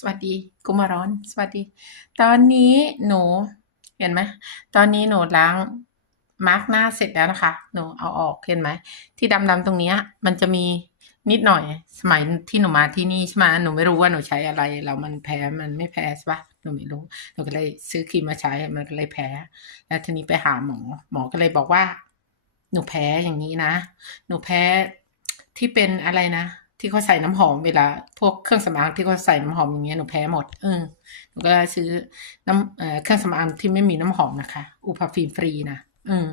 สวัสดีกุมารอน สวัสดี ตอนนี้หนูเห็นไหมตอนนี้หนูล้างมาร์กหน้าเสร็จแล้วนะคะ หนูเอาออกเห็นไหม ที่ดำๆตรงนี้มันจะมีนิดหน่อย สมัยที่หนูมาที่นี่ใช่ไหมหนูไม่รู้ว่าหนูใช้อะไรแล้วมันแพ้มันไม่แพ้ใช่ปะหนูไม่รู้ หนูก็เลยซื้อครีมมาใช้มันก็เลยแพ้ แล้วทีนี้ไปหาหมอ หมอก็เลยบอกว่า หนูแพ้อย่างนี้นะ หนูแพ้ที่เป็นอะไรนะ ที่เขาใส่น้ำหอมเวลา พวกเครื่องสำอางที่เขาใส่น้ำหอมอย่างเงี้ยหนูแพ้หมด เออหนูก็ซื้อน้ำเครื่องสำอางที่ไม่มีน้ำหอมนะคะ อุปฟิล์มฟรีนะเออ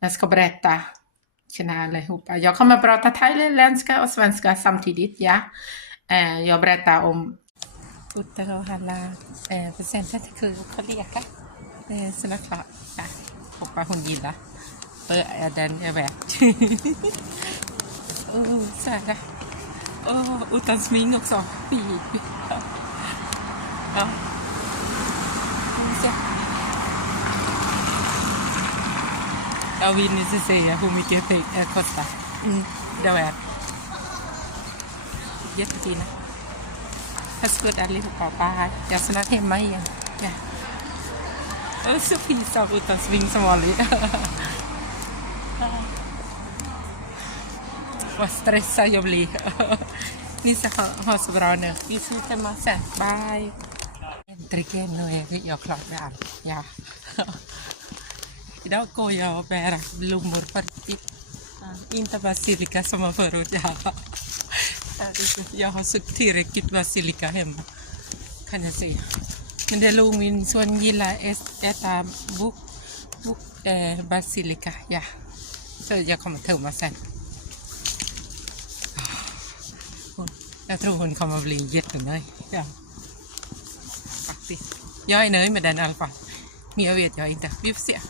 นัสกบเรตตาชนะเลยหุปอยากเข้ามาปรตาไทยเลยแลนสกาอสเวนสกาซัมทีดิตยะเออยอบรตตาอมอุตโรฮาลาเออเปอร์เซนต์ที่คือเขาเรียกอะเออสนักละจ้ะหุปาหุ่นยินละเปิดเดนเอแบบ oh, så är det. Oh, utan smink också. Fy. Ja. Så. Jag vill inte säga hur mycket det kostar. Mm, det vet. Jättefina. Varsågod allihopa. Bye. Jag är snart hemma igen. Ja. Och så pinsam utan sving som vanligt. Vad stressad jag blir. Ni ska ha, ha så bra nu. Vi ses hemma sen. Bye. Äntligen, nu är jag klar med allt. Ja. Idag går jag och bär blommor på riktigt. Inte basilika som förut. Ja. Jag har så tillräckligt basilika hemma. Kan jag säga. Men det låg min son gillar att äta bok, bok, eh, basilika. Ja. Så jag kommer tömma sen. jag tror hon kommer bli jättenöjd. Ja. Faktiskt. Jag är nöjd med den i alla fall. Mer vet jag inte. Vi får se.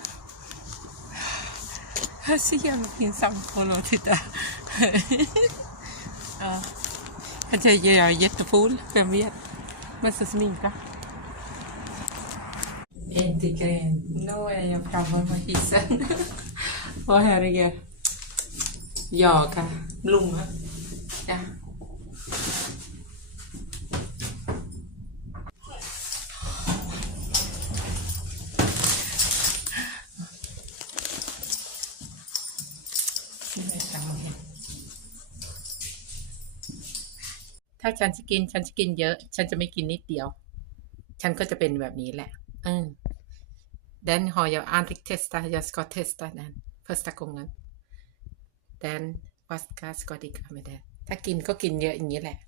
Det är så jävla pinsamt. Hon och titta. ja. Kanske jag är jättefull, vem vet. Massa sminka. Äntligen, nu är jag framme på hissen. Åh herregud. jaga blommor. Ja. าฉันจะกิน ฉันจะกินเยอะ ฉันจะไม่กินนิดเดียว ฉันก็จะเป็นแบบนี้แหละอืม Den har jag aldrig testat. Jag ska testa den första gången. Den, vad ska jag ska dricka med den? ถ้ากินก็กินเยอะอย่างนี้แหละ